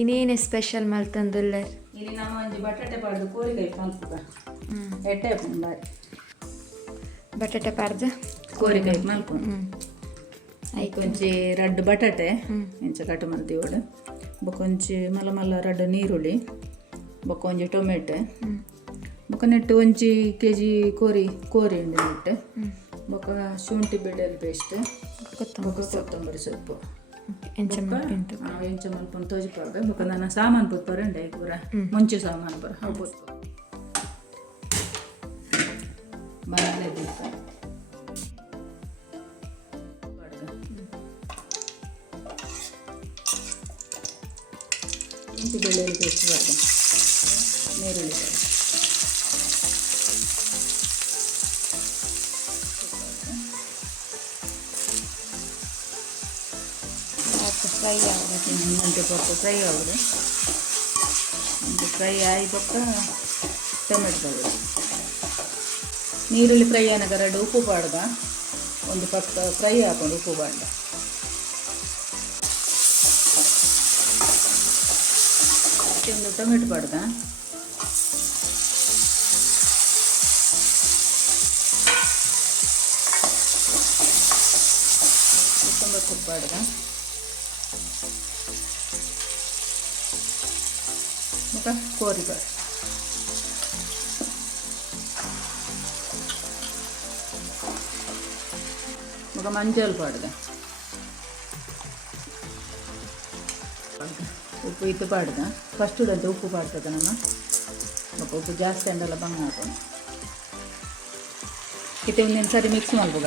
ಇನ್ನೇನು ಸ್ಪೆಷಲ್ ಮಲ್ತಂದುಲ್ಲ ಇಲ್ಲಿ ನಮ್ಮ ಒಂಜಿ ಬಟಾಟೆ ಪಾಡ್ದು ಕೋರಿಕಾಯಿ ಮಲ್ಪುಗ ಎಡ್ಡೆ ಬಾರಿ ಬಟಾಟೆ ಪಾಡ್ದು ಕೋರಿಕಾಯಿ ಮಲ್ಪು ಕೊಂಚಿ ರಡ್ಡು ಬಟಾಟೆ ಇಂಚ ಕಟ್ ಮಲ್ತಿವಡು ಬೊಕೊಂಚಿ ಮಲ್ಲ ಮಲ್ಲ ರಡ್ಡು ನೀರುಳ್ಳಿ ಬೊಕೊಂಜಿ ಟೊಮೆಟೊ ಬೊಕ ನೆಟ್ಟು ಒಂಜಿ ಕೆಜಿ ಕೋರಿ ಉಂಡು ನೆಟ್ಟು ಬೊಕ ಶುಂಠಿ ಬೆಳ್ಳುಳ್ಳಿ ಪೇಸ್ಟ್ ಬೊಕ ಕೊತ್ತಂಬರಿ ಸೊಪ್ಪು ಎಂಚ ಮಲ್ಪುಂಡು ತೋಜಿಪಾಗ ಬೊಕ ನನ್ನ ಸಾಮಾನು ಪುಪ್ಪರು ಉಂಡೆ ಪೂರ ಮುಂಚೆ ಸಾಮಾನು ಪೂರ ಅವು ಪುಪ್ಪು ಬಾಣಲೆ ದೀಪ ಶುಂಠಿ ಬೆಳ್ಳುಳ್ಳಿ ಪೇಸ್ಟ್ ಬರ್ದು ನೀರುಳ್ಳಿ ಫ್ರೈ ಆಗುತ್ತೆ ಇನ್ನೊಂದು ಪಪ್ಪು ಫ್ರೈ ಆಗುದು ಒಂದು ಫ್ರೈ ಆಗಿ ಪಕ್ಕ ಟೊಮೆಟೊ ಬರುದು ನೀರುಳ್ಳಿ ಫ್ರೈ ಆನಾಗ ಎರಡು ಉಪ್ಪು ಪಾಡ್ದ ಒಂದು ಪಕ್ಕ ಫ್ರೈ ಹಾಕೊಂಡು ಉಪ್ಪು ಪಾಡ್ದ ಒಂದು ಟೊಮೆಟೊ ಪಾಡ್ದ ಕೊತ್ತಂಬರಿ ಸೊಪ್ಪು ಪಾಡ್ದ ಮುಖ ಕೋರಿ ಪಾಡು ಮುಖ ಮಂಜಲ್ ಪಾಡ್ದ ಉಪ್ಪು ಇತ್ತು ಪಾಡ್ದ ಫಸ್ಟ್ ಉಡಂತ ಉಪ್ಪು ಪಾಡ್ತದ ನಮ್ಮ ಮುಖ ಉಪ್ಪು ಜಾಸ್ತಿ ಅಂದೆಲ್ಲ ಬಂಗ ಹಾಕೋಣ ಇತ್ತೆ ಒಂದೇನು ಸರಿ ಮಿಕ್ಸ್ ಮಾಡ್ಬೋಗ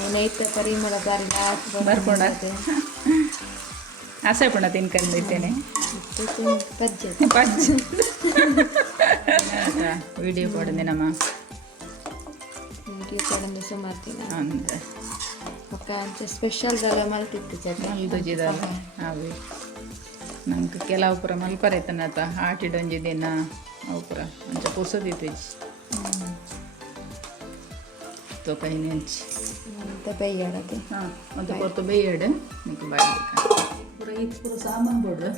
ಅವನೈತೆ ಪರಿಮಳ ಬಾರಿ ಬರ್ಕೊಂಡ ಆಸೆ ಪುಣ ತಿನ್ಕೊಂಡಿದ್ದೇನೆ ಪಜ್ಜ ವಿಡಿಯೋ ಕೊಡಿದೆ ನಮ್ಮ ವಿಡಿಯೋ ಕೊಡಂದು ಸುಮಾರ್ತೀನಿ ಅಂದೆ ಒಕ್ಕ ಅಂಚೆ ಸ್ಪೆಷಲ್ದೆಲ್ಲ ಮಲ್ತಿತ್ತು ಮಲ್ತುಜಿದಲ್ಲ ಅವು ನಮ್ಗೆ ಕೆಲವು ಪುರ ಮಲ್ಪರೈತನತ ಆಟಿಡೊಂಜಿ ದಿನ ಅವು ಪುರ ಅಂಚ ಪುರ್ಸದಿತ್ತು ತೊಕೈ ನೆಂಚಿ ಅಂತ ಬೇಯ್ಯಾಡತ್ತೆ ಹಾಂ ಒಂದು ಕೊತ್ತು ಬೇಯ್ಯಾಡು ನಿಂಗೆ ಬಾಯ್ಬೇಕು ಪೂರ ಇದು ಪೂರ ಸಾಮಾನು ಬೋಡು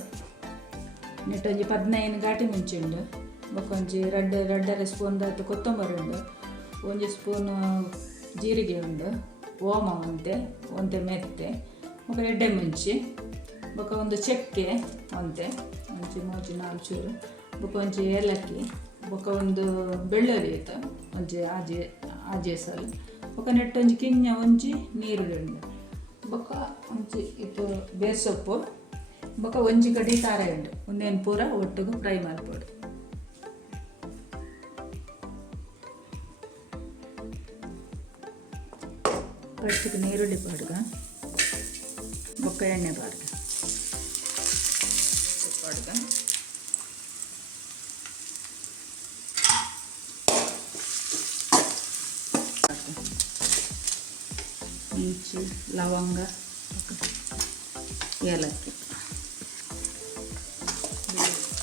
ನೆಟ್ಟೊಂಜಿ 15 ಗಾಟಿ ಮುಂಚೆ ಉಂಡು ಬೊಕೊಂಜಿ ರಡ್ಡರೆ ಸ್ಪೂನ್ ದಾತು ಕೊತ್ತಂಬರಿ ಉಂಡು ಒಂಜಿ ಸ್ಪೂನ್ ಜೀರಿಗೆ ಉಂಡು ಓಮ ಒಂತೆ ಮೆತ್ತೆ ಬೊಕ ಎಡ್ಡೆ ಮುಂಚಿ ಬೊಕ ಒಂದು ಚಕ್ಕೆ ಒಂತೆ ಒಂಚಿ ಮೂಜಿ 4 ಚೂರು ಬೊಕ ಒಂಚಿ ಏಲಕ್ಕಿ ಬೊಕ ಒಂದು ಬೆಳ್ಳುಳ್ಳಿ ಇತ್ತು ಒಂಚಿ ಆಜೆ ಸಲ ಬೊಕ ನೆಟ್ಟೊಂಜಿ ಕಿಂಜ ಒಂಜಿ ನೀರುಳ್ಳಿ ಉಂಡು ಬೊಕ ಒಂಚಿ ಇದು ಬೇಸೊಪ್ಪು ಬೊಕ ಒಂಜಿ ಕಡಿ ತಾರೆ ಉಂಡು ಒಂದೇನು ಪೂರ ಒಟ್ಟಿಗೆ ಫ್ರೈ ಮಾಡ್ಬೋದು ಫಸ್ಟಿಗೆ ನೀರುಳ್ಳಿ ಪಾಡ್ಗ ಬೊಕ್ಕ ಎಣ್ಣೆ ಪಾಡ್ಗ ಪಾಡ್ಗ ಇಂಚಿ ಲವಂಗ ಏಲಕ್ಕಿ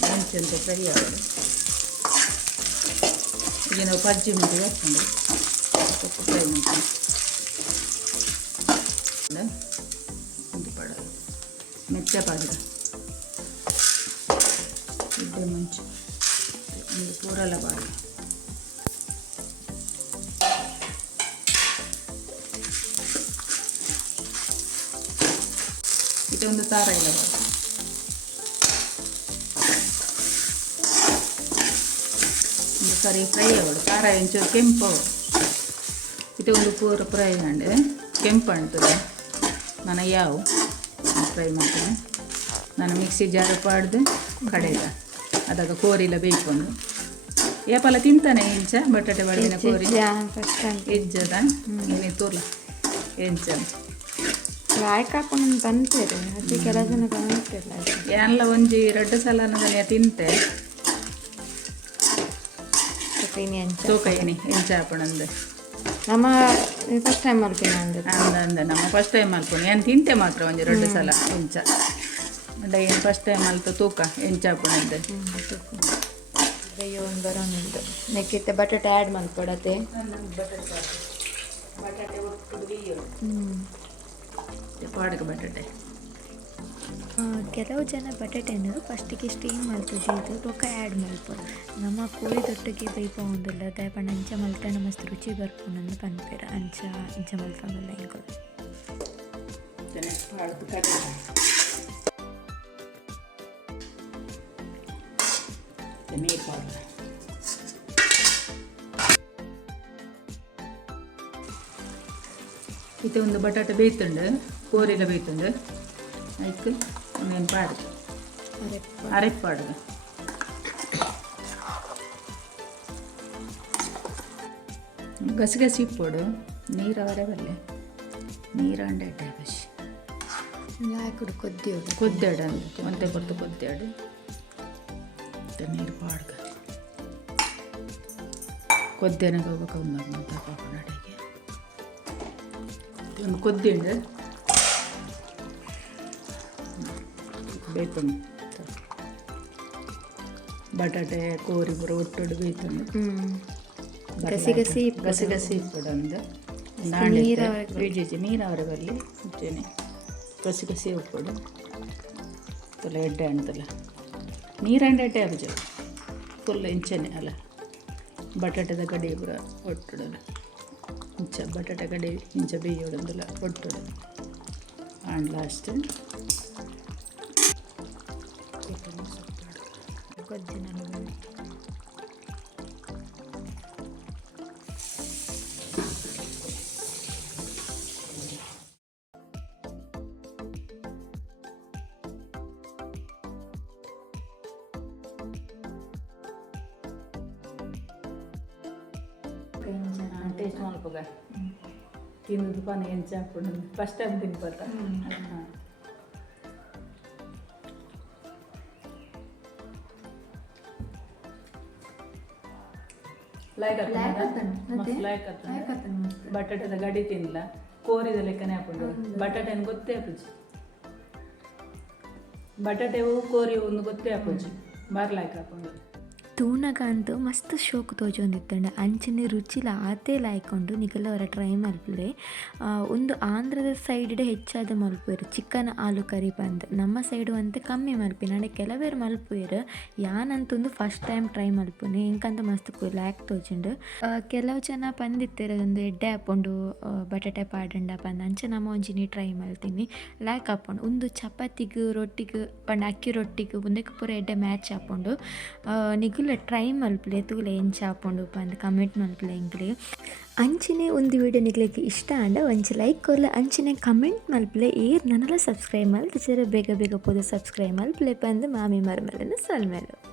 ಮೆಣಸಂತ ಫ್ರೈ ಆಗೋದು ಈಗ ನಾವು ಪಜ್ಜಿ ಮಿಂಟಿ ಹಾಕ್ಕೊಂಡು ಸ್ವಲ್ಪ ಫ್ರೈ ಮಾಡ್ತೀವಿ ಇದು ಪಡ ಮೆಚ್ಚ ಪಾಡ್ಗ ಇಡ್ಡೆ ಮುಂಚೆ ಒಂದು ಪೂರಲ್ಲ ಪಾಡ್ಗ ಇದೊಂದು ತಾರ ಇಲ್ಲ ಬಾರ್ದು ಒಂದು ಸರಿ ಫ್ರೈ ಆಗೋದು ಖಾರ ಒಂಚೂರು ಕೆಂಪು ಇದು ಒಂದು ಪೂರ ಫ್ರೈ ಮಾಡಿ ಕೆಂಪು ಅಂಟದೆ ನಾನು ಯಾವ ಫ್ರೈ ಮಾಡ್ತೇನೆ ನಾನು ಮಿಕ್ಸಿ ಜಾರು ಪಾಡ್ದು ಕಡೆದ ಅದಾಗ ಕೋರಿಲ್ಲ ಬೇಯ್ಕೊಂಡು ಏಪಲ್ಲ ತಿಂತಾನೆ ಇಂಚ ಬಟಾಟೆ ಬಾಡಿನ ಕೋರಿ ಎಜ್ಜದ ನೀನು ತೋರ್ಲ ಎಂಚ ಹಾಕೊಂಡು ತಂತೇವೆ ಅದು ಕೆಲ ಜನ ತಂತಿಲ್ಲ ಎಲ್ಲ ಒಂಜಿ 2 ಸಲ ಅನ್ನೋದನ್ನ ತಿಂತೆ ತೂಕೈನಿ ಎಂಚ ಹಾಪಣಂದು ನಮ್ಮ ಫಸ್ಟ್ ಟೈಮ್ ಮಾಡ್ತೀನಿ ಅಂದ ನಮ್ಮ ಫಸ್ಟ್ ಟೈಮ್ ಮಾಡ್ಕೊಂಡು ಏನು ತಿಂತೆ ಮಾತ್ರ ಒಂದು 2 ಸಲ ಎಂಚ ಡೈನ್ ಫಸ್ಟ್ ಟೈಮ್ ಅಲ್ತ ತೂಕ ಎಂಚ ಹಾಪಣಂದು ಅಯ್ಯೋ ಒಂದು ಬರೋನಿದ್ದು ನೆಕ್ಕಿತ್ತೆ ಬಟಾಟೆ ಆ್ಯಡ್ ಮಾಡ್ಕೊಡತ್ತೆ ಬಟಾಟೆ ಒಟ್ಟು ಪಾಡಗೆ ಬಟಾಟೆ ಕೆಲವು ಜನ ಬಟಾಟೆನ ಫಸ್ಟಿಗೆ ಸ್ಟೀಮ್ ಮಾಡ್ತದೆ ಇದು ಬೊಕ್ಕ ಆ್ಯಡ್ ಮಲ್ಪರು ನಮ್ಮ ಕೋಳಿ ದೊಟ್ಟಿಗೆ ಬೈಪ ಒಂದಿಲ್ಲ ದಯಪಂಡ ಅಂಚ ಮಲ್ತಂಡ ಮಸ್ತ್ ರುಚಿ ಬರ್ಪುಂಡು ಪನ್ಪೇರ ಇಂಚ ಮಲ್ತಂದಿಲ್ಲ ಇಂಕೊ ಪಾಡ್ದು ಕಡೆ ನೀರು ಪಾಡ್ದು ಇದು ಒಂದು ಬಟಾಟೆ ಬೇಯ್ತುಂಡು ಕೋರೆಲ್ಲ ಬೇಯ್ತುಂಡು ಆಯ್ತು ಒಂದೇನು ಪಾಡ್ದು ಅರೆಪಾಡ್ದು ಗಸಗಸಿ ಇಪ್ಪೋಡು ನೀರು ಅವರೇ ಬರಲಿ ನೀರು ಅಂಡೆ ಬಸಿ ಹಾಕುಡು ಕೊದ್ದಾಡು ಅಂತ ಒಂದೇ ಕೊಡ್ತು ಕೊದ್ದಾಡು ನೀರು ಪಾಡ್ಗ ಕೊದ್ದೇನಾಗ ಹೋಗ್ಬೇಕು ಅವ್ನು ಪಾಪ ನಡಿಗೆ ಒಂದು ಕೊದ್ದಿಂಡು ಬೇಯ್ತುಂಡು ಬಟಾಟೆ ಕೋರಿ ಪೂರ ಒಟ್ಟೊಡು ಬೇಯ್ತುಂಡು ಗಸಿ ಇಪ್ಪಡು ಒಂದು ನೀರಾವರಿ ಬರಲಿ ಮುಂಚೆನೆ ಗಸಿ ಉಪ್ಪುಡು ತಲ ಎಡ್ಡೆ ಅಂತಲ್ಲ ನೀರಂಡೆ ಎಡ್ಡೆ ಅಬ್ಜ ಫುಲ್ ಇಂಚನೆ ಅಲ್ಲ ಬಟಾಟೆದ ಗಡಿ ಪೂರ ಒಟ್ಟುಡಲ್ಲ ಇಂಚ ಬಟಾಟೆ ಗಡಿ ಇಂಚ ಬೇಯೋಡಂದಲ್ಲ ಒಟ್ಟುಡು ಆ್ಯಂಡ್ ಲಾಸ್ಟ್ ಗೊಜ್ಜಿನ ಟೇಸ್ಟ್ ಮಾಡ್ಕೋಗ ತಿನ್ನೋದು ಪಾನ ಎಂಚ ಹಾಕ್ಕೊಂಡು ಫಸ್ಟ್ ಟೈಮ್ ತಿನ್ಕೋತ ಹಾಂ ಬಟಾಟೆದ ಗಡಿ ತಿನ್ನಲ ಕೋರಿದ ಲೆಕ್ಕನೆ ಹಾಕೊಂಡು ಬಟಾಟೆನ ಗೊತ್ತೇ ಹಾಪುಜಿ ಬಟಾಟೆವು ಕೋರಿ ಒಂದು ಗೊತ್ತೇ ಹಾಪುಜಿ ಬಾರ್ಲಾಯ್ಕೆ ಹಾಕೊಂಡು ತೂನಗಂತೂ ಮಸ್ತ್ ಶೋಕು ತೋಜೊಂದಿತ್ತಂಡ ಅಂಚನೆ ರುಚಿಲ ಆತೆ ಲಾಯ್ಕೊಂಡು ನಿಖಲವರ ಟ್ರೈ ಮಲ್ಪಲೆ ಒಂದು ಆಂಧ್ರದ ಸೈಡ್ ಹೆಚ್ಚಾದ ಮಲ್ಪುವೆರು ಚಿಕನ್ ಆಲೂ ಕರಿ ಬಂದು ನಮ್ಮ ಸೈಡು ಅಂತ ಕಮ್ಮಿ ಮಲ್ಪಿನ ಅಂದರೆ ಕೆಲವೇರು ಮಲ್ಪುವೆರು ಯಾನಂತೊಂದು ಫಸ್ಟ್ ಟೈಮ್ ಟ್ರೈ ಮಲ್ಪುನೆ ಇಂಕಂತ ಮಸ್ತ್ ಲ್ಯಾಕ್ ತೋಜುಂಡು ಕೆಲವು ಜನ ಪಂದಿತ್ತೇರು ಒಂದು ಎಡ್ಡೆ ಹಾಕೊಂಡು ಬಟಾಟೆ ಪಾಡಂಡ ಪಂದು ಅಂಚೆ ನಮ್ಮ ಒಂಜಿನಿ ಟ್ರೈ ಮಲ್ತೀನಿ ಲ್ಯಾಕ್ ಹಾಕೊಂಡು ಒಂದು ಚಪಾತಿಗೆ ರೊಟ್ಟಿಗೆ ಪಂಡ ಅಕ್ಕಿ ರೊಟ್ಟಿಗೆ ಮುಂದಕ್ಕೆ ಪೂರ ಎಡ್ಡೆ ಮ್ಯಾಚ್ ಹಾಕೊಂಡು ನಿಗುಲ ಟ್ರೈ ಮಲ್ಪಲೆ ತೂಲೆ ಎಂಚ ಹಾಕೊಂಡು ಪಂದು ಕಮೆಂಟ್ ಮಲ್ಪಲೆ ಎಂಕ್ಲೆ ಅಂಚಿನೆ ಒಂದು ವಿಡಿಯೋ ನಿಗ್ಲಿಕ್ಕೆ ಇಷ್ಟ ಅಂಡ ಒಂಚ ಲೈಕ್ ಕೊರ್ಲ ಅಂಚಿನೆ ಕಮೆಂಟ್ ಮಲ್ಪಲೆ ಏರ್ ನನ್ನಲ್ಲ ಸಬ್ಸ್ಕ್ರೈಬ್ ಮಲ್ತಿದ್ದಾರೆ ಬೇಗ ಬೇಗ ಪೋದು ಸಬ್ಸ್ಕ್ರೈಬ್ ಮಲ್ಪಲೆ ಪಂದು ಮಾಮಿ ಮರಮಲ್ಲನ್ನು ಸಲ್ಮೇಲು